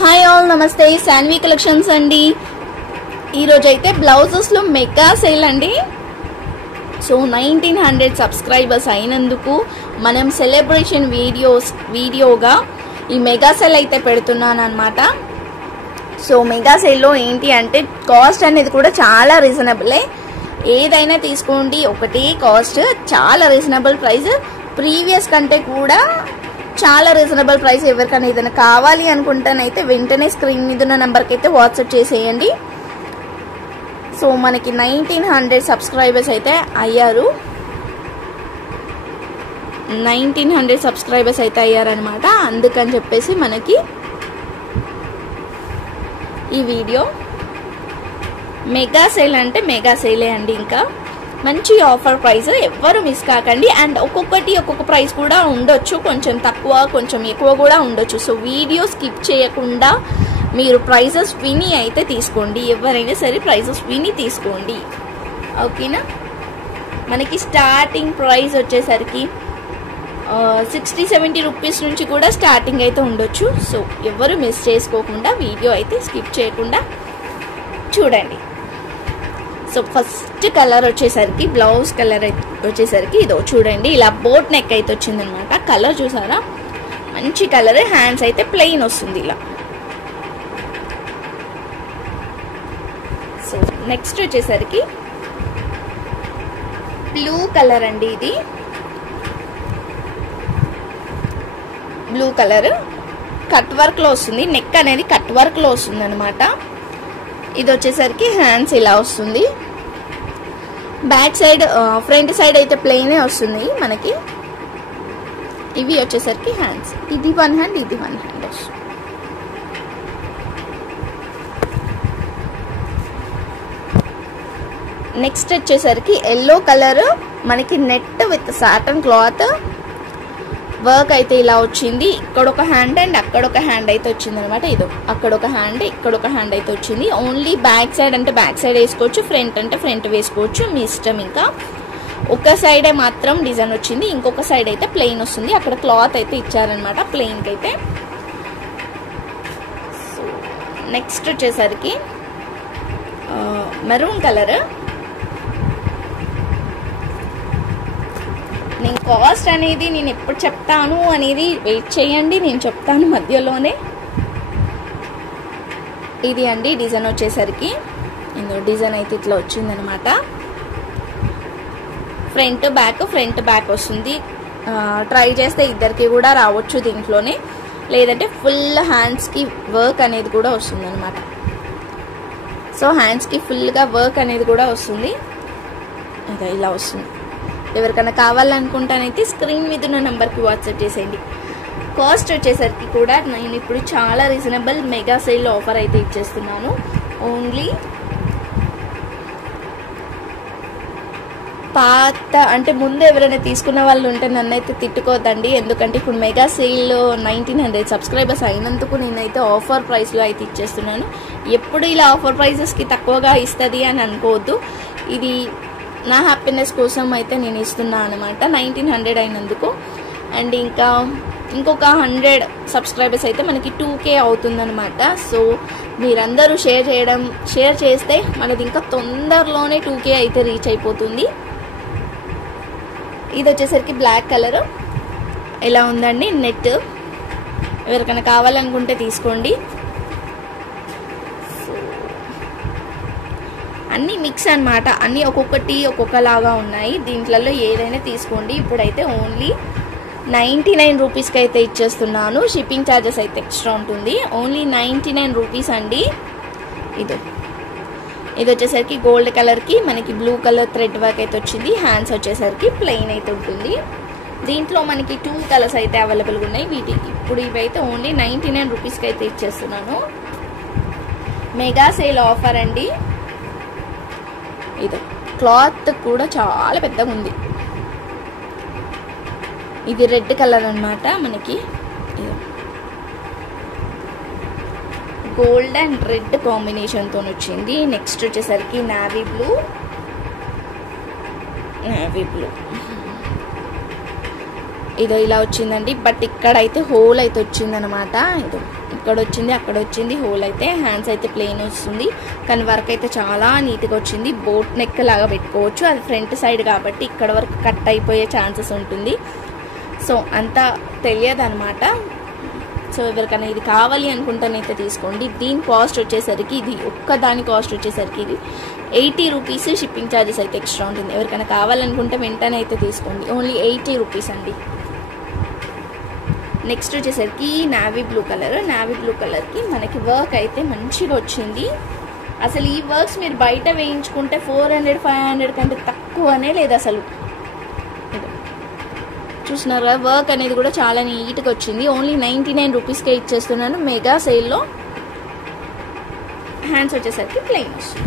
Hi all, నమస్తే. Shanvi collections అండి. ఈరోజు అయితే బ్లౌజెస్లో మెగా సేల్ అండి. సో 1900 సబ్స్క్రైబర్స్ అయినందుకు మనం సెలబ్రేషన్ వీడియోగా ఈ మెగా సేల్ అయితే పెడుతున్నాను అనమాట. సో మెగా సేల్లో ఏంటి అంటే కాస్ట్ అనేది కూడా చాలా రీజనబులే. ఏదైనా తీసుకోండి ఒకటే కాస్ట్, చాలా రీజనబుల్ ప్రైస్. ప్రీవియస్ కంటే కూడా చాలా రీజనబుల్ ప్రైస్. ఎవరికైనా ఏదైనా కావాలి అనుకుంటానైతే వెంటనే స్క్రీన్ మీద ఉన్న నెంబర్కి అయితే వాట్సాప్ చేసేయండి. సో మనకి 1900 సబ్స్క్రైబర్స్ అయితే అయ్యారు. 1900 సబ్స్క్రైబర్స్ అయితే అయ్యారనమాట. అందుకని చెప్పేసి మనకి ఈ వీడియో మెగా సేల్ అంటే మెగా సేలే అండి. ఇంకా మంచి ఆఫర్ ప్రైస్, ఎవ్వరు మిస్ కాకండి. అండ్ ఒక్కొక్క ప్రైస్ కూడా ఉండొచ్చు, కొంచెం తక్కువ కొంచెం ఎక్కువ కూడా ఉండొచ్చు. సో వీడియో స్కిప్ చేయకుండా మీరు ప్రైజెస్ విని అయితే తీసుకోండి. ఎవరైనా సరే ప్రైజెస్ విని తీసుకోండి, ఓకేనా. మనకి స్టార్టింగ్ ప్రైస్ వచ్చేసరికి 60-70 రూపీస్ నుంచి కూడా స్టార్టింగ్ అయితే ఉండొచ్చు. సో ఎవరు మిస్ చేసుకోకుండా వీడియో అయితే స్కిప్ చేయకుండా చూడండి. సో ఫస్ట్ కలర్ వచ్చేసరికి బ్లౌజ్ కలర్ వచ్చేసరికి ఇదో చూడండి, ఇలా బోట్ నెక్ అయితే వచ్చిందనమాట. కలర్ చూసారా, మంచి కలర్. హ్యాండ్స్ అయితే ప్లెయిన్ వస్తుంది ఇలా. సో నెక్స్ట్ వచ్చేసరికి బ్లూ కలర్ అండి. ఇది బ్లూ కలర్ కట్ వర్క్ లో వస్తుంది. నెక్ అనేది కట్ వర్క్ లో వస్తుంది అనమాట. ఇది వచ్చేసరికి హ్యాండ్స్ ఇలా వస్తుంది. బ్యాక్ సైడ్ ఫ్రంట్ సైడ్ అయితే ప్లెయినే వస్తుంది మనకి. ఇవి వచ్చేసరికి హ్యాండ్స్. ఇది 1 హ్యాండ్, ఇది 1 హ్యాండ్ వస్తుంది. నెక్స్ట్ వచ్చేసరికి ఎల్లో కలర్ మనకి net with Satan cloth work అయితే ఇలా వచ్చింది. ఇక్కడ ఒక హ్యాండ్ అండ్ అక్కడ ఒక హ్యాండ్ అయితే వచ్చింది అనమాట. ఇదో అక్కడ ఒక హ్యాండ్, ఇక్కడ ఒక హ్యాండ్ అయితే వచ్చింది. ఓన్లీ బ్యాక్ సైడ్ అంటే బ్యాక్ సైడ్ వేసుకోవచ్చు, ఫ్రంట్ అంటే ఫ్రంట్ వేసుకోవచ్చు, మీ ఇష్టం. ఇంకా ఒక సైడే మాత్రం డిజైన్ వచ్చింది, ఇంకొక సైడ్ అయితే ప్లెయిన్ వస్తుంది. అక్కడ క్లాత్ అయితే ఇచ్చారనమాట ప్లెయిన్కి అయితే. సో నెక్స్ట్ వచ్చేసరికి మెరూన్ కలర్. నేను కాస్ట్ అనేది నేను ఎప్పుడు చెప్తాను అనేది వెయిట్ చేయండి, నేను చెప్తాను మధ్యలోనే. ఇది అండి డిజైన్ వచ్చేసరికి డిజైన్ అయితే ఇట్లా వచ్చిందనమాట. ఫ్రంట్ బ్యాక్ వస్తుంది. ట్రై చేస్తే ఇద్దరికి కూడా రావచ్చు దీంట్లోనే, లేదంటే ఫుల్ హ్యాండ్స్కి వర్క్ అనేది కూడా వస్తుంది అనమాట. సో హ్యాండ్స్కి ఫుల్గా వర్క్ అనేది కూడా వస్తుంది. ఇలా వస్తుంది. ఎవరికైనా కావాలనుకుంటానైతే స్క్రీన్ మీద ఉన్న నెంబర్కి వాట్సాప్ చేసేయండి. కాస్ట్ వచ్చేసరికి కూడా నేను ఇప్పుడు చాలా రీజనబుల్ మెగా సేల్ ఆఫర్ అయితే ఇచ్చేస్తున్నాను. ఓన్లీ పాత అంటే ముందు ఎవరైనా తీసుకున్న వాళ్ళు ఉంటే నన్ను అయితే తిట్టుకోవద్దండి. ఎందుకంటే ఇప్పుడు మెగా సేల్ 1900 సబ్స్క్రైబర్స్ అయినందుకు నేనైతే ఆఫర్ ప్రైస్లో అయితే ఇచ్చేస్తున్నాను. ఎప్పుడు ఇలా ఆఫర్ ప్రైజెస్కి తక్కువగా ఇస్తుంది అని అనుకోవద్దు. ఇది నా హ్యాపీనెస్ కోసం అయితే నేను ఇస్తున్నాను అనమాట, 1900 అయినందుకు. అండ్ ఇంకా ఇంకొక 100 సబ్స్క్రైబర్స్ అయితే మనకి 2K అవుతుందన్నమాట. సో మీరందరూ షేర్ చేస్తే మనది ఇంకా తొందరలోనే 2K అయితే రీచ్ అయిపోతుంది. ఇది వచ్చేసరికి బ్లాక్ కలర్ ఎలా ఉందండి నెట్. ఎవరికైనా కావాలనుకుంటే తీసుకోండి. అన్నీ మిక్స్ అనమాట, అన్నీ ఒక్కొక్కటి ఒక్కొక్కలాగా ఉన్నాయి. దీంట్లలో ఏదైనా తీసుకోండి. ఇప్పుడైతే ఓన్లీ 99 రూపీస్కి అయితే ఇచ్చేస్తున్నాను. షిప్పింగ్ ఛార్జెస్ అయితే ఎక్స్ట్రా ఉంటుంది. ఓన్లీ 99 రూపీస్ అండి. ఇది వచ్చేసరికి గోల్డ్ కలర్కి మనకి బ్లూ కలర్ థ్రెడ్ వర్క్ అయితే వచ్చింది. హ్యాండ్స్ వచ్చేసరికి ప్లెయిన్ అయితే ఉంటుంది. దీంట్లో మనకి 2 కలర్స్ అయితే అవైలబుల్గా ఉన్నాయి. ఇప్పుడు ఇవైతే ఓన్లీ 99 రూపీస్కి అయితే ఇచ్చేస్తున్నాను. మెగా సేల్ ఆఫర్ అండి. ఇది క్లాత్ కూడా చాలా పెద్దగా ఉంది. ఇది రెడ్ కలర్ అన్నమాట మనకి. గోల్డ్ అండ్ రెడ్ కాంబినేషన్తో వచ్చింది. నెక్స్ట్ వచ్చేసరికి నావీ బ్లూ. ఇదో ఇలా వచ్చిందండి. బట్ ఇక్కడైతే హోల్ అయితే వచ్చిందనమాట. ఇదో ఇక్కడ వచ్చింది, అక్కడ వచ్చింది హోల్ అయితే. హ్యాండ్స్ అయితే ప్లెయిన్ వస్తుంది, కానీ వర్క్ అయితే చాలా నీట్గా వచ్చింది. బోట్ నెక్ లాగా పెట్టుకోవచ్చు. అది ఫ్రంట్ సైడ్ కాబట్టి ఇక్కడ వరకు కట్ అయిపోయే ఛాన్సెస్ ఉంటుంది. సో అంతా తెలియదు అనమాట. సో ఎవరికైనా ఇది కావాలి అనుకుంటానైతే తీసుకోండి. దీని కాస్ట్ వచ్చేసరికి, ఇది ఒక్కదాని కాస్ట్ వచ్చేసరికి ఇది 80 రూపీస్. షిప్పింగ్ ఛార్జెస్ అయితే ఎక్స్ట్రా ఉంటుంది. ఎవరికైనా కావాలనుకుంటే వెంటనే అయితే తీసుకోండి. ఓన్లీ 80 రూపీస్ అండి. నెక్స్ట్ వచ్చేసరికి navy blue colour. Navy blue కలర్కి మనకి వర్క్ అయితే మంచిగా వచ్చింది. అసలు ఈ వర్క్స్ మీరు బయట వేయించుకుంటే 400-500 కంటే తక్కువనే లేదు అసలు. చూస్తున్నారు కదా, వర్క్ అనేది కూడా చాలా నీట్గా వచ్చింది. ఓన్లీ 99 రూపీస్కే ఇచ్చేస్తున్నాను మెగా సేల్లో. హ్యాండ్స్ వచ్చేసరికి ప్లెయిన్ వస్తుంది.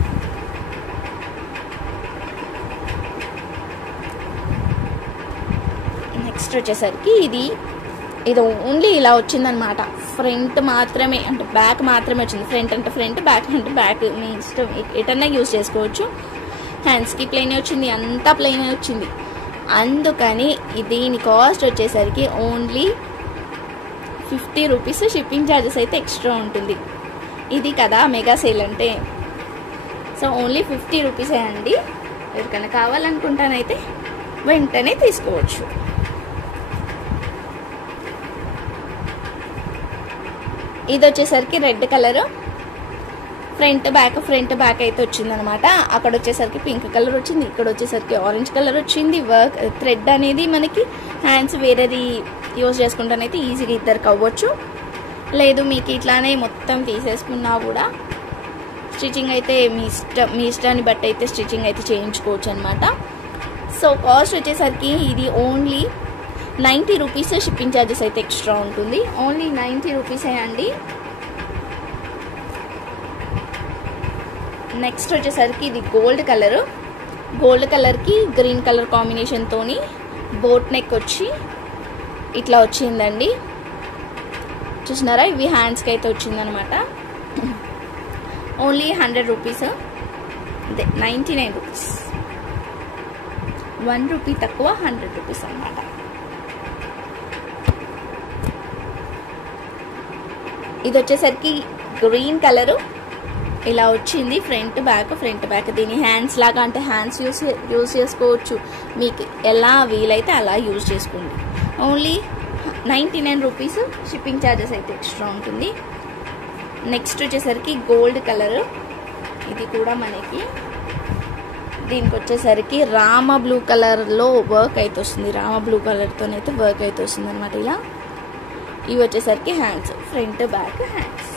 నెక్స్ట్ వచ్చేసరికి ఇది ఓన్లీ ఇలా వచ్చిందనమాట. ఫ్రంట్ మాత్రమే, అంటే బ్యాక్ మాత్రమే వచ్చింది. ఫ్రంట్ అంటే ఫ్రంట్, బ్యాక్ అంటే బ్యాక్, మీ ఇష్టం ఎటన్నా యూజ్ చేసుకోవచ్చు. హ్యాండ్స్కి ప్లెయిన్ వచ్చింది, అంతా ప్లెయిన్ వచ్చింది. అందుకని దీని కాస్ట్ వచ్చేసరికి ఓన్లీ 50 రూపీస్. షిప్పింగ్ ఛార్జెస్ అయితే ఎక్స్ట్రా ఉంటుంది. ఇది కదా మెగా సేల్ అంటే. సో ఓన్లీ 50 రూపీసే అండి. ఎవరికైనా కావాలనుకుంటానైతే వెంటనే తీసుకోవచ్చు. ఇది వచ్చేసరికి రెడ్ కలర్. ఫ్రంట్ బ్యాక్ అయితే వచ్చిందనమాట. అక్కడ వచ్చేసరికి పింక్ కలర్ వచ్చింది, ఇక్కడ వచ్చేసరికి ఆరెంజ్ కలర్ వచ్చింది. వర్క్ థ్రెడ్ అనేది మనకి హ్యాండ్స్ వేరేది యూజ్ చేసుకుంటానైతే ఈజీగా ఇద్దరికి అవ్వచ్చు. లేదు మీకు ఇట్లానే మొత్తం తీసేసుకున్నా కూడా స్టిచ్చింగ్ అయితే మీ ఇష్టాన్ని బట్టి అయితే స్టిచ్చింగ్ అయితే చేయించుకోవచ్చు అనమాట. సో కాస్ట్ వచ్చేసరికి ఇది ఓన్లీ 90 రూపీస్. షిప్పింగ్ ఛార్జెస్ అయితే ఎక్స్ట్రా ఉంటుంది. ఓన్లీ 90 రూపీసే అండి. నెక్స్ట్ వచ్చేసరికి ఇది గోల్డ్ కలర్కి గ్రీన్ కలర్ కాంబినేషన్తోని బోట్ నెక్ వచ్చి ఇట్లా వచ్చిందండి. చూసినారా, ఇవి హ్యాండ్స్కి అయితే వచ్చిందనమాట. ఓన్లీ 100 రూపీస్, అదే 99 రూపీస్. 1 రూపీ తక్కువ, 100 రూపీస్ అనమాట. ఇది వచ్చేసరికి గ్రీన్ కలరు ఇలా వచ్చింది. ఫ్రంట్ బ్యాక్ దీని హ్యాండ్స్ లాగా, అంటే హ్యాండ్స్ యూజ్ చేసుకోవచ్చు. మీకు ఎలా వీలైతే అలా యూజ్ చేసుకోండి. Only 99 rupees. షిప్పింగ్ ఛార్జెస్ అయితే ఎక్స్ట్రా ఉంటుంది. నెక్స్ట్ వచ్చేసరికి గోల్డ్ కలర్. ఇది కూడా మనకి దీనికి వచ్చేసరికి రామ బ్లూ కలర్లో వర్క్ అయితే వస్తుంది. రామ బ్లూ కలర్తోనైతే వర్క్ అయితే వస్తుంది అనమాట. ఇలా ఇవి వచ్చేసరికి hands, front back hands.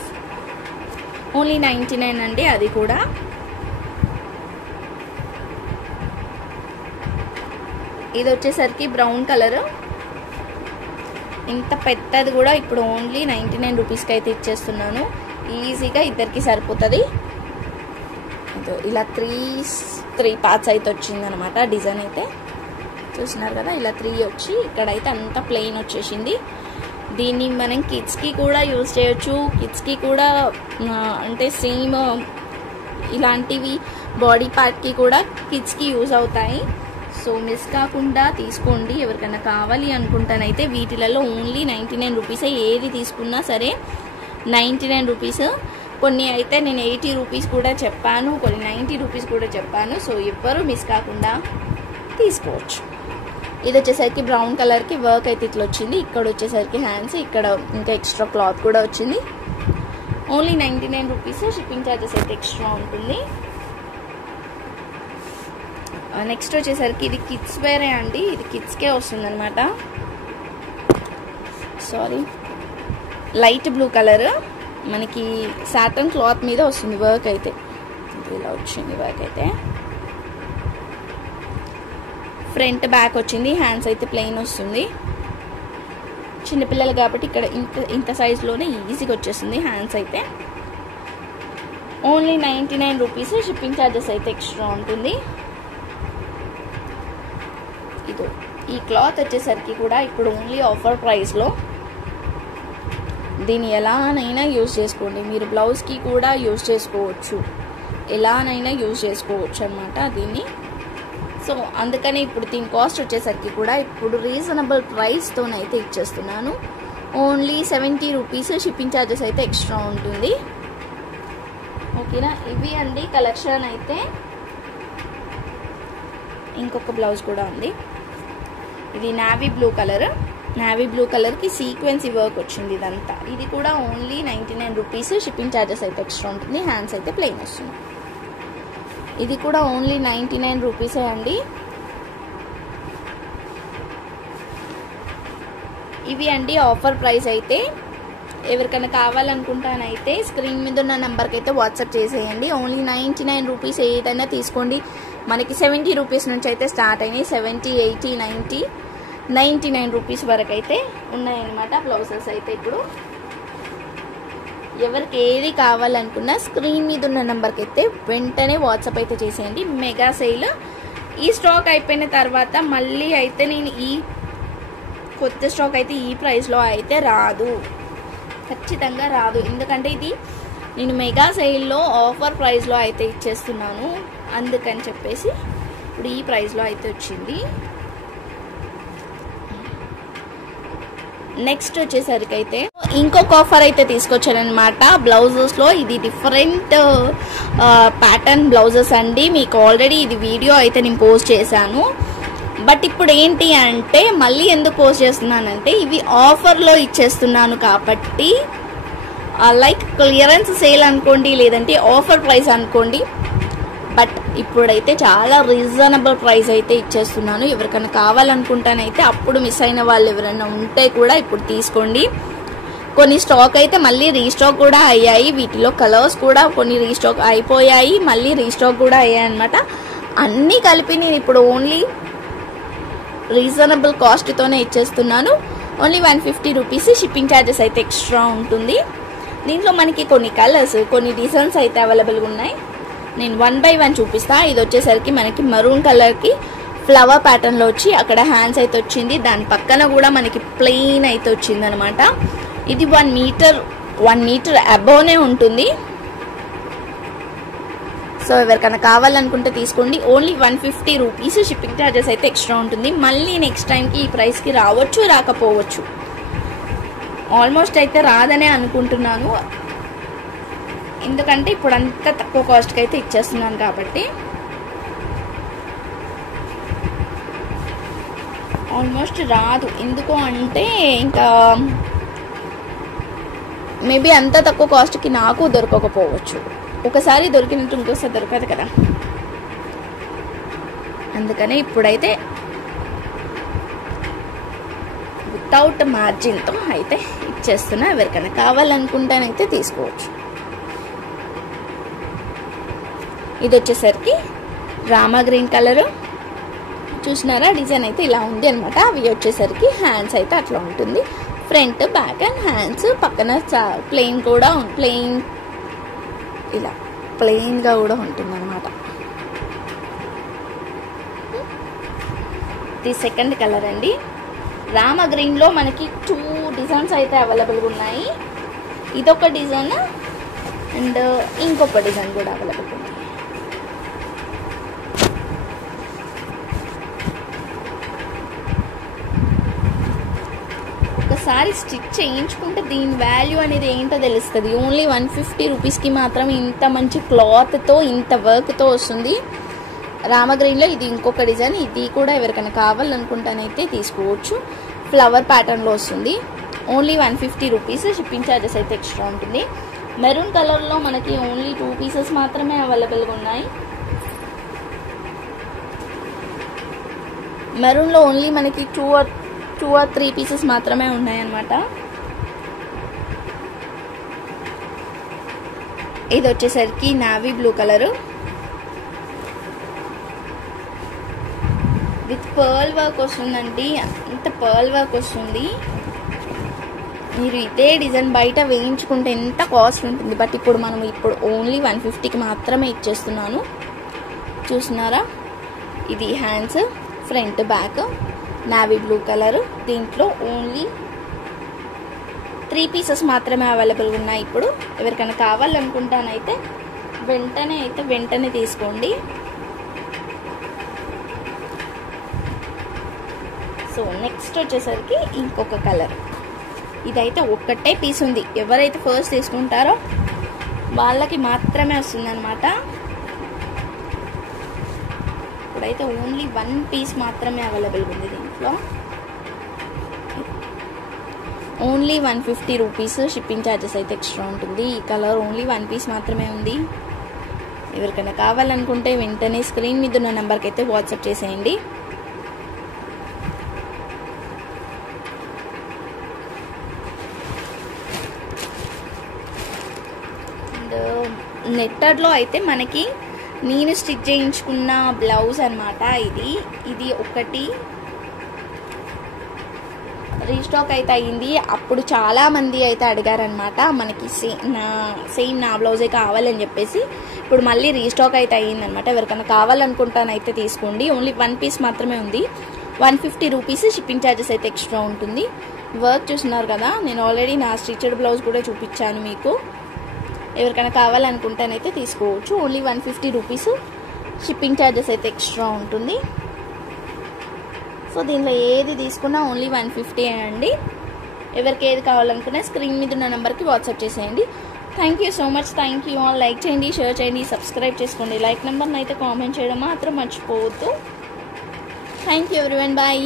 Only 99 అండి. అది కూడా ఇది వచ్చేసరికి బ్రౌన్ కలర్. ఇంత పెద్దది కూడా ఇప్పుడు ఓన్లీ 99 రూపీస్కి అయితే ఇచ్చేస్తున్నాను. ఈజీగా ఇద్దరికి సరిపోతుంది. ఇలా త్రీ పార్ట్స్ అయితే వచ్చిందనమాట. డిజైన్ అయితే చూస్తున్నారు కదా, ఇలా 3 వచ్చి ఇక్కడైతే అంతా ప్లెయిన్ వచ్చేసింది. దీన్ని మనం కిడ్స్కి కూడా యూజ్ చేయొచ్చు. కిడ్స్కి కూడా అంటే సేమ్ ఇలాంటివి బాడీ పార్ట్కి కూడా కిడ్స్కి యూజ్ అవుతాయి. సో మిస్ కాకుండా తీసుకోండి. ఎవరికైనా కావాలి అనుకుంటానైతే వీటిలలో ఓన్లీ 99 రూపీసే. ఏది తీసుకున్నా సరే 99 రూపీస్. కొన్ని అయితే నేను 80 రూపీస్ కూడా చెప్పాను, కొన్ని 90 రూపీస్ కూడా చెప్పాను. సో ఎవ్వరూ మిస్ కాకుండా తీసుకోవచ్చు. ఇది వచ్చేసరికి బ్రౌన్ కలర్కి వర్క్ అయితే ఇట్లా వచ్చింది. ఇక్కడ వచ్చేసరికి హ్యాండ్స్, ఇక్కడ ఇంకా ఎక్స్ట్రా క్లాత్ కూడా వచ్చింది. Only 99 rupees. షిప్పింగ్ ఛార్జెస్ అయితే ఎక్స్ట్రా ఉంటుంది. నెక్స్ట్ వచ్చేసరికి ఇది కిడ్స్ వేరే అండి. ఇది కిడ్స్కే వస్తుంది అనమాట. సారీ, లైట్ బ్లూ కలర్ మనకి సాటన్ క్లాత్ మీద వస్తుంది వర్క్ అయితే. ఇలా వచ్చింది వర్క్ అయితే. ఫ్రంట్ బ్యాక్ వచ్చింది. హ్యాండ్స్ అయితే ప్లెయిన్ వస్తుంది. చిన్నపిల్లలు కాబట్టి ఇక్కడ ఇంత సైజులోనే ఈజీగా వచ్చేస్తుంది హ్యాండ్స్ అయితే. Only 99 rupees. షిప్పింగ్ ఛార్జెస్ అయితే ఎక్స్ట్రా ఉంటుంది. ఇదో ఈ క్లాత్ వచ్చేసరికి కూడా ఇప్పుడు ఓన్లీ ఆఫర్ ప్రైస్లో. దీన్ని ఎలానైనా యూజ్ చేసుకోండి. మీరు బ్లౌజ్కి కూడా యూజ్ చేసుకోవచ్చు, ఎలానైనా యూజ్ చేసుకోవచ్చు అన్నమాట దీన్ని. సో అందుకని ఇప్పుడు దీని కాస్ట్ వచ్చేసరికి కూడా ఇప్పుడు రీజనబుల్ ప్రైస్తోనైతే ఇచ్చేస్తున్నాను. Only 70 rupees. షిప్పింగ్ ఛార్జెస్ అయితే ఎక్స్ట్రా ఉంటుంది. ఓకేనా, ఇవి అండి కలెక్షన్ అయితే. ఇంకొక బ్లౌజ్ కూడా ఉంది. ఇది navy blue colour. Navy blue కలర్కి సీక్వెన్సీ వర్క్ వచ్చింది ఇదంతా. ఇది కూడా ఓన్లీ 99 రూపీస్. షిప్పింగ్ ఛార్జెస్ అయితే ఎక్స్ట్రా ఉంటుంది. హ్యాండ్స్ అయితే ప్లెయిన్ వస్తుంది. ఇది కూడా ఓన్లీ 99 రూపీసే అండి. ఇవి అండి ఆఫర్ ప్రైస్ అయితే. ఎవరికైనా కావాలనుకుంటానైతే స్క్రీన్ మీద ఉన్న నెంబర్కి అయితే వాట్సాప్ చేసేయండి. Only 99 rupees. ఏదైనా తీసుకోండి. మనకి 70 రూపీస్ నుంచి అయితే స్టార్ట్ అయినాయి. 70, 80, 90, 99 రూపీస్ వరకు అయితే ఉన్నాయన్నమాట బ్లౌజెస్ అయితే. ఇప్పుడు ఎవరికి ఏది కావాలనుకున్నా స్క్రీన్ మీద ఉన్న నెంబర్కి అయితే వెంటనే వాట్సాప్ అయితే చేసేయండి. Mega sale. ఈ స్టాక్ అయిపోయిన తర్వాత మళ్ళీ అయితే నేను ఈ కొత్త స్టాక్ అయితే ఈ ప్రైస్లో అయితే రాదు, ఖచ్చితంగా రాదు. ఎందుకంటే ఇది నేను మెగా సేల్లో ఆఫర్ ప్రైస్లో అయితే ఇచ్చేస్తున్నాను. అందుకని చెప్పేసి ఇప్పుడు ఈ ప్రైస్లో అయితే వచ్చింది. నెక్స్ట్ వచ్చేసరికి అయితే ఇంకొక ఆఫర్ అయితే తీసుకొచ్చానమాట బ్లౌజెస్లో. ఇది డిఫరెంట్ ప్యాటర్న్ బ్లౌజెస్ అండి. మీకు ఆల్రెడీ ఇది వీడియో అయితే నేను పోస్ట్ చేశాను. బట్ ఇప్పుడు ఏంటి అంటే మళ్ళీ ఎందుకు పోస్ట్ చేస్తున్నానంటే ఇవి ఆఫర్లో ఇచ్చేస్తున్నాను కాబట్టి, లైక్ క్లియరెన్స్ సేల్ అనుకోండి, లేదంటే ఆఫర్ ప్రైస్ అనుకోండి. బట్ ఇప్పుడైతే చాలా రీజనబుల్ ప్రైస్ అయితే ఇచ్చేస్తున్నాను. ఎవరికైనా కావాలనుకుంటానైతే అప్పుడు మిస్ అయిన వాళ్ళు ఎవరైనా ఉంటే కూడా ఇప్పుడు తీసుకోండి. కొన్ని స్టాక్ అయితే మళ్ళీ రీస్టాక్ కూడా అయ్యాయి. వీటిలో కలర్స్ కూడా కొన్ని రీస్టాక్ అయిపోయాయి, మళ్ళీ రీస్టాక్ కూడా అయ్యాయి అనమాట. అన్నీ కలిపి నేను ఇప్పుడు ఓన్లీ రీజనబుల్ కాస్ట్తోనే ఇచ్చేస్తున్నాను. Only 150 rupees. షిప్పింగ్ ఛార్జెస్ అయితే ఎక్స్ట్రా ఉంటుంది. దీంట్లో మనకి కొన్ని కలర్స్, కొన్ని డిజైన్స్ అయితే అవైలబుల్గా ఉన్నాయి. నేను 1 by 1 చూపిస్తా. ఇది వచ్చేసరికి మనకి మరూన్ కలర్కి ఫ్లవర్ ప్యాటర్న్లో వచ్చి అక్కడ హ్యాండ్స్ అయితే వచ్చింది. దాని పక్కన కూడా మనకి ప్లెయిన్ అయితే వచ్చింది అనమాట. ఇది 1 మీటర్ అబోవ్నే ఉంటుంది. సో ఎవరికైనా కావాలనుకుంటే తీసుకోండి. Only 150 rupees. షిప్పింగ్ ఛార్జెస్ అయితే ఎక్స్ట్రా ఉంటుంది. మళ్ళీ నెక్స్ట్ టైంకి ఈ ప్రైస్కి రావచ్చు, రాకపోవచ్చు. ఆల్మోస్ట్ అయితే రాదనే అనుకుంటున్నాను. ఎందుకంటే ఇప్పుడు అంత తక్కువ కాస్ట్కి అయితే ఇచ్చేస్తున్నాను కాబట్టి. ఆల్మోస్ట్ రాదు. ఎందుకు అంటే ఇంకా మేబీ అంత తక్కువ కాస్ట్కి నాకు దొరకకపోవచ్చు. ఒకసారి దొరికినట్టు ఇంకోసారి దొరకదు కదా. అందుకనే ఇప్పుడైతే వితౌట్ మార్జిన్తో అయితే ఇచ్చేస్తున్నా. ఎవరికైనా కావాలనుకుంటానైతే తీసుకోవచ్చు. ఇది వచ్చేసరికి రామా గ్రీన్ కలరు. చూసినారా, డిజైన్ అయితే ఇలా ఉంది అనమాట. అవి వచ్చేసరికి హ్యాండ్స్ అయితే అట్లా ఉంటుంది. Front, back and hands. పక్కన ప్లెయిన్ కూడా ఇలా ప్లెయిన్గా కూడా ఉంటుంది అనమాట. ఇది సెకండ్ కలర్ అండి. రామా గ్రీన్లో మనకి 2 డిజైన్స్ అయితే అవైలబుల్గా ఉన్నాయి. ఇదొక డిజైన్ అండ్ ఇంకొక డిజైన్ కూడా అవైలబుల్ ఉంది. ఒకసారి స్టిచ్ చేయించుకుంటే దీని వాల్యూ అనేది ఏంటో తెలుస్తుంది. ఓన్లీ 150 రూపీస్కి మాత్రం ఇంత మంచి క్లాత్తో, ఇంత వర్క్తో వస్తుంది. రామగ్రీన్లో ఇది ఇంకొక డిజైన్. ఇది కూడా ఎవరికైనా కావాలనుకుంటానైతే తీసుకోవచ్చు. ఫ్లవర్ ప్యాటర్న్లో వస్తుంది. Only 150 rupees. షిప్పింగ్ ఛార్జెస్ అయితే ఎక్స్ట్రా ఉంటుంది. మెరూన్ కలర్లో మనకి ఓన్లీ 2 పీసెస్ మాత్రమే అవైలబుల్గా ఉన్నాయి. మెరూన్లో ఓన్లీ మనకి 2 or 3 పీసెస్ మాత్రమే ఉన్నాయన్నమాట. ఇది వచ్చేసరికి navy blue colour with pearl work వస్తుందండి. అంత పర్ల్ వర్క్ వస్తుంది. మీరు ఇదే డిజైన్ బయట వేయించుకుంటే ఎంత కాస్ట్ ఉంటుంది. బట్ ఇప్పుడు మనం ఓన్లీ 150కి మాత్రమే ఇచ్చేస్తున్నాను. చూస్తున్నారా, ఇది hands, front, back, navy blue colour. దీంట్లో ఓన్లీ 3 పీసెస్ మాత్రమే అవైలబుల్గా ఉన్నాయి. ఇప్పుడు ఎవరికైనా కావాలనుకుంటానైతే వెంటనే తీసుకోండి. సో నెక్స్ట్ వచ్చేసరికి ఇంకొక కలర్. ఇదైతే ఒక్కటే పీస్ ఉంది. ఎవరైతే ఫస్ట్ తీసుకుంటారో వాళ్ళకి మాత్రమే వస్తుంది అనమాట. ఇప్పుడైతే ఓన్లీ 1 పీస్ మాత్రమే అవైలబుల్ ఉంది దీంట్లో. Only 150 rupees. షిప్పింగ్ ఛార్జెస్ అయితే ఎక్స్ట్రా ఉంటుంది. ఈ కలర్ ఓన్లీ 1 పీస్ మాత్రమే ఉంది. ఎవరికైనా కావాలనుకుంటే వెంటనే స్క్రీన్ మీద ఉన్న నెంబర్కి అయితే వాట్సాప్ చేసేయండి. అండ్ నెట్టర్లో అయితే మనకి నేను స్టిచ్ చేయించుకున్న బ్లౌజ్ అనమాట. ఇది ఒకటి రీస్టాక్ అయితే అయ్యింది. అప్పుడు చాలా మంది అయితే అడిగారనమాట, మనకి సేమ్ నా బ్లౌజే కావాలని చెప్పేసి. ఇప్పుడు మళ్ళీ రీస్టాక్ అయితే అయ్యిందనమాట. ఎవరికైనా కావాలనుకుంటానైతే తీసుకోండి. ఓన్లీ 1 పీస్ మాత్రమే ఉంది. 150 రూపీస్. షిప్పింగ్ ఛార్జెస్ అయితే ఎక్స్ట్రా ఉంటుంది. వర్క్ చూస్తున్నారు కదా, నేను ఆల్రెడీ నా స్టిచ్డ్ బ్లౌజ్ కూడా చూపించాను మీకు. ఎవరికైనా కావాలనుకుంటానైతే తీసుకోవచ్చు. Only 150 rupees. షిప్పింగ్ ఛార్జెస్ అయితే ఎక్స్ట్రా ఉంటుంది. సో దీనిలో ఏది తీసుకున్నా ఓన్లీ 150 అండి. ఎవరికి ఏది కావాలనుకున్నా స్క్రీన్ మీద ఉన్న నెంబర్కి వాట్సాప్ చేసేయండి. Thank you so much. Thank you all. Like చేయండి, షేర్ చేయండి, సబ్స్క్రైబ్ చేసుకోండి. లైక్ నెంబర్ని అయితే కామెంట్ చేయడం మాత్రం మర్చిపోవద్దు. Thank you everyone. బాయ్.